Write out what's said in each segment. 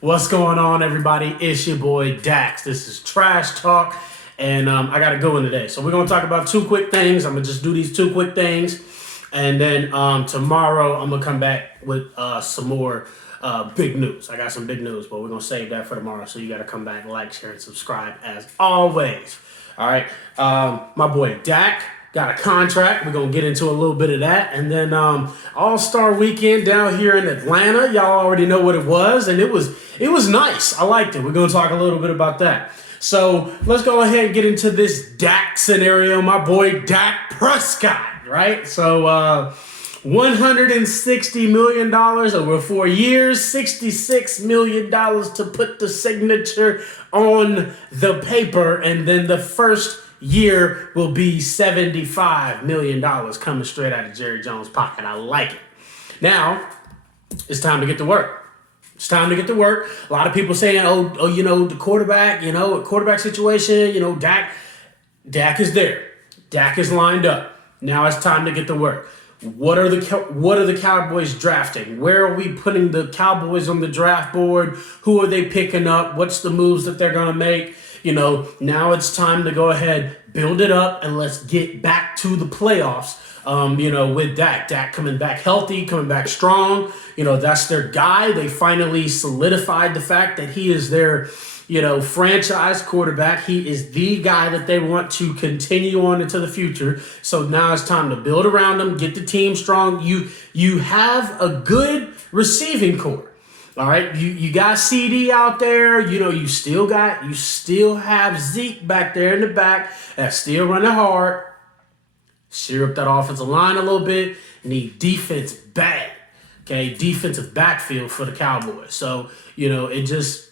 What's going on, everybody? It's your boy Dax. This is Trash Talk, and I got to go in today. So we're going to talk about two quick things. I'm going to just do these two quick things, and then tomorrow I'm going to come back with some more big news. I got some big news, but we're going to save that for tomorrow, so you got to come back, like, share, and subscribe as always. All right? My boy Dak got a contract. We're going to get into a little bit of that. And then AllStar weekend down here in Atlanta. Y'all already know what it was. And it was nice. I liked it. We're going to talk a little bit about that. So let's go ahead and get into this Dak scenario. My boy Dak Prescott, right? So $160 million over 4 years, $66 million to put the signature on the paper. And then the first year will be $75 million coming straight out of Jerry Jones' pocket. I like it. Now, it's time to get to work. It's time to get to work. A lot of people saying, the quarterback, quarterback situation, Dak is there. Dak is lined up. Now it's time to get to work. What are the Cowboys drafting? Where are we putting the Cowboys on the draft board? Who are they picking up? What's the moves that they're going to make? Now it's time to go ahead, build it up, and let's get back to the playoffs. With Dak. Dak coming back healthy, coming back strong. That's their guy. They finally solidified the fact that he is their, franchise quarterback. He is the guy that they want to continue on into the future. So now it's time to build around him, get the team strong. You have a good receiving core. All right, you got CD out there. You still have Zeke back there in the back that's still running hard. Shear up that offensive line a little bit. Need defense bad. Okay, defensive backfield for the Cowboys. So it just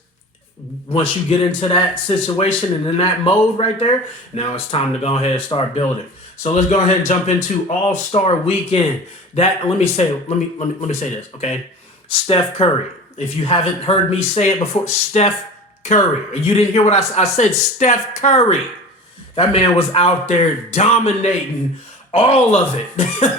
once you get into that situation and in that mode right there, now it's time to go ahead and start building. So let's go ahead and jump into All-Star Weekend. Let me say this, okay? Steph Curry. If you haven't heard me say it before, Steph Curry. You didn't hear what I said, Steph Curry. That man was out there dominating all of it.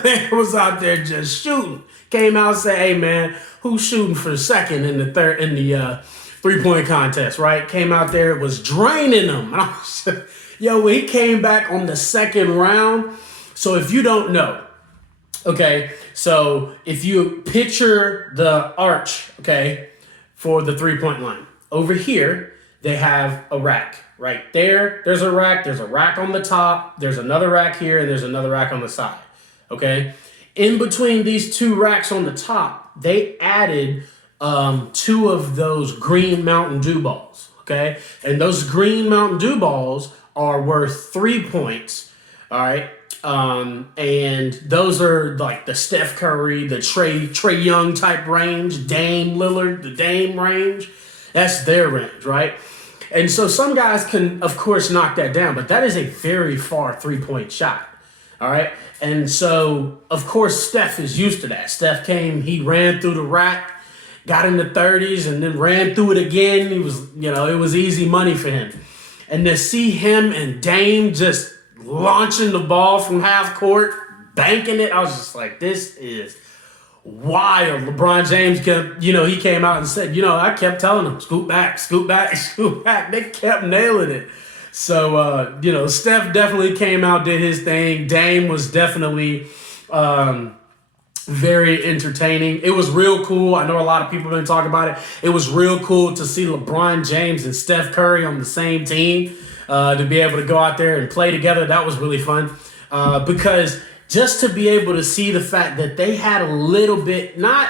Man was out there just shooting. Came out and said, "Hey man, who's shooting for second in the 3-point contest?" Right? Came out there, was draining them. When he came back on the second round. So if you don't know. Okay, so if you picture the arch, okay, for the 3-point line, over here, they have a rack. Right there, there's a rack on the top, there's another rack here, and there's another rack on the side, okay? In between these two racks on the top, they added 2 of those green Mountain Dew balls, okay? And those green Mountain Dew balls are worth 3 points, all right? And those are like the Steph Curry, the Trey Young type range, Dame Lillard, the Dame range. That's their range, right? And so some guys can, of course, knock that down, but that is a very far 3-point shot, all right? And so, of course, Steph is used to that. Steph came, he ran through the rack, got in the 30s, and then ran through it again. He was, it was easy money for him. And to see him and Dame just launching the ball from half court, banking it, I was just like, this is wild. LeBron James kept, he came out and said, I kept telling them, scoot back, scoot back, scoot back. They kept nailing it. So, Steph definitely came out, did his thing. Dame was definitely very entertaining. It was real cool. I know a lot of people have been talking about it. It was real cool to see LeBron James and Steph Curry on the same team, to be able to go out there and play together. That was really fun because just to be able to see the fact that they had a little bit, not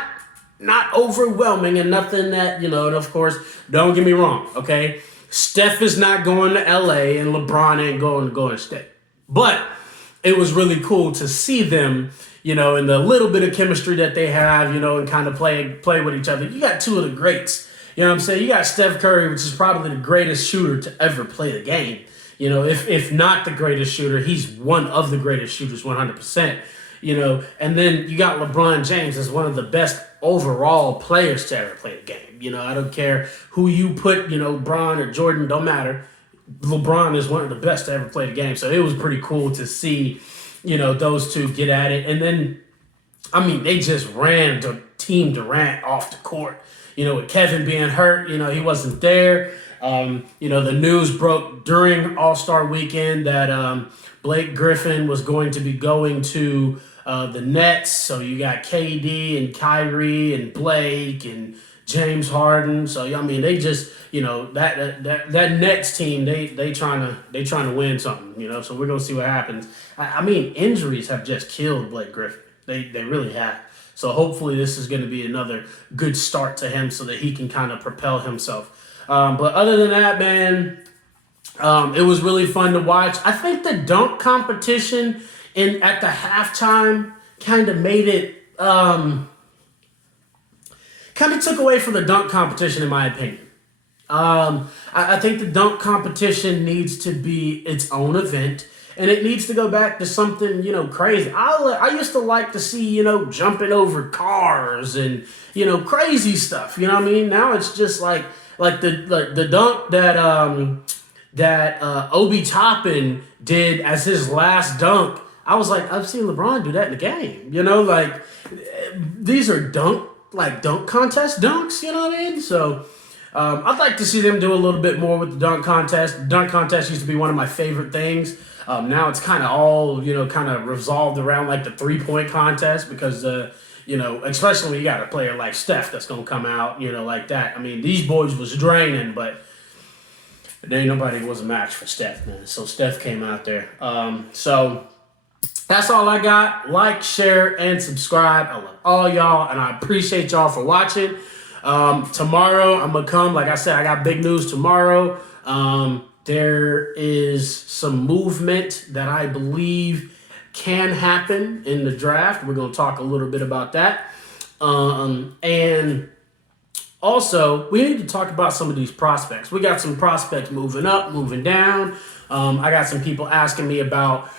overwhelming and nothing that, and of course, don't get me wrong, okay? Steph is not going to LA and LeBron ain't going to Golden State. But it was really cool to see them, and the little bit of chemistry that they have, and kind of play with each other. You got 2 of the greats. You know what I'm saying? You got Steph Curry, which is probably the greatest shooter to ever play the game. If not the greatest shooter, he's one of the greatest shooters, 100%. And then you got LeBron James as one of the best overall players to ever play the game. I don't care who you put, Bron or Jordan, don't matter. LeBron is one of the best to ever play the game. So it was pretty cool to see, those two get at it. And then, they just ran Team Durant off the court. with Kevin being hurt, he wasn't there. The news broke during All-Star weekend that Blake Griffin was going to be going to the Nets. So you got KD and Kyrie and Blake and James Harden. So they just that Nets team they trying to win something. So we're gonna see what happens. Injuries have just killed Blake Griffin. They really have. So hopefully this is going to be another good start to him so that he can kind of propel himself. But other than that, man, it was really fun to watch. I think the dunk competition at the halftime kind of made it, kind of took away from the dunk competition, in my opinion. I think the dunk competition needs to be its own event. And it needs to go back to something, crazy. I used to like to see, jumping over cars and, crazy stuff. You know what I mean? Now it's just like the dunk that Obi Toppin did as his last dunk. I was like, I've seen LeBron do that in the game. These are dunk contest dunks. You know what I mean? So I'd like to see them do a little bit more with the dunk contest. The dunk contest used to be one of my favorite things. Now it's kind of all, kind of resolved around the 3-point contest because, especially when you got a player like Steph that's going to come out, like that. These boys was draining, but there ain't nobody was a match for Steph, man. So Steph came out there. So that's all I got. Like, share, and subscribe. I love all y'all, and I appreciate y'all for watching. Tomorrow, I'm going to come. Like I said, I got big news tomorrow. There is some movement that I believe can happen in the draft. We're going to talk a little bit about that. And also, we need to talk about some of these prospects. We got some prospects moving up, moving down. I got some people asking me about,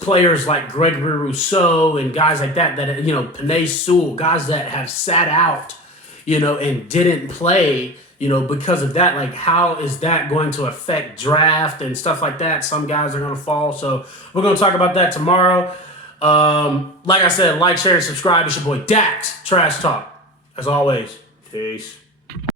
players like Gregory Rousseau and guys like that, Panay Sewell, guys that have sat out, and didn't play, because of that. How is that going to affect draft and stuff like that? Some guys are going to fall. So we're going to talk about that tomorrow. Like I said, like, share, and subscribe. It's your boy Dax, Trash Talk. As always, peace.